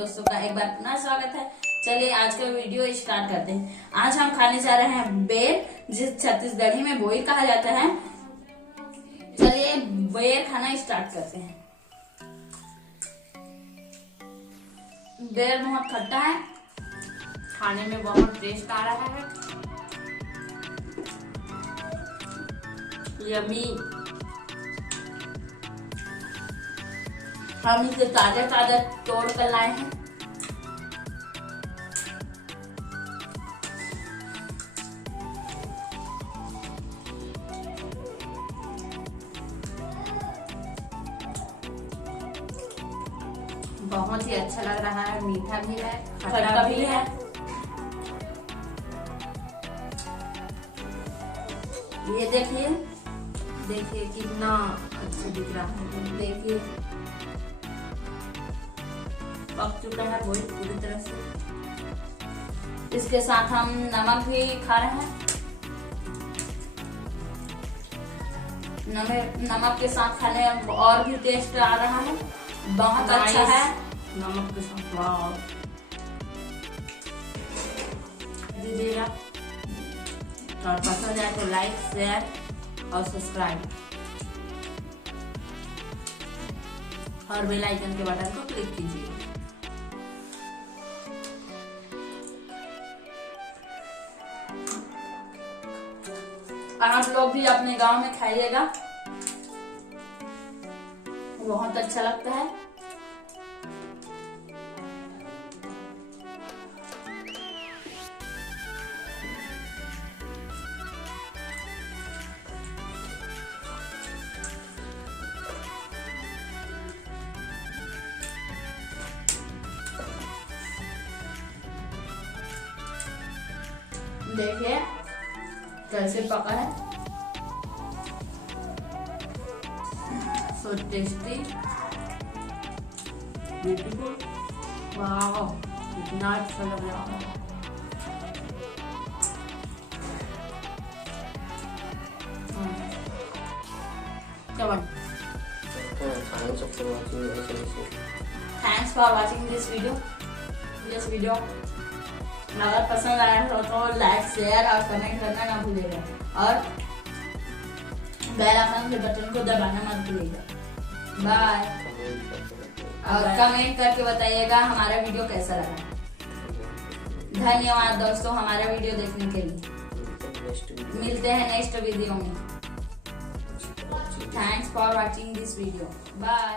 दोस्तों का एक बार पुनः स्वागत है। चलिए आज का वीडियो स्टार्ट करते हैं। आज हम खाने जा रहे हैं बेर, जिस छत्तीसगढ़ी में बोई कहा जाता है। चलिए बेर खाना स्टार्ट करते हैं। बेर बहुत खट्टा है, खाने में बहुत टेस्ट आ रहा है। यम्मी। हम इसे ताजा ताजा तोड़ कर लाए हैं। बहुत ही अच्छा लग रहा है, मीठा भी है, खट्टा भी है। ये देखिए देखिए कितना अच्छा दिख रहा है। देखिए पक चुका है बोई पूरी तरह से। इसके साथ हम नमक भी खा रहे हैं। नमक के साथ खाने और भी टेस्ट आ रहा है, बहुत अच्छा है। नमक के साथ वाव दीजिएगा। और पसंद आए तो लाइक, शेयर और सब्सक्राइब और बेल आइकन के बटन को क्लिक कीजिए। आप लोग भी अपने गांव में खाइएगा, बहुत अच्छा लगता है। देखिए कैसे पका है, सो टेस्टी, ब्यूटीफुल। वाह कितना अच्छा लग रहा है। Thanks for watching this video. अगर पसंद आया हो तो लाइक, शेयर और कमेंट करना ना भूलिएगा और बेल आइकन के बटन को दबाना मत भूलिएगा। बाय। और कमेंट करके बताइएगा हमारा वीडियो कैसा लगा। धन्यवाद दोस्तों हमारा वीडियो देखने के लिए। मिलते हैं नेक्स्ट वीडियो में। Thanks for watching this video. Bye.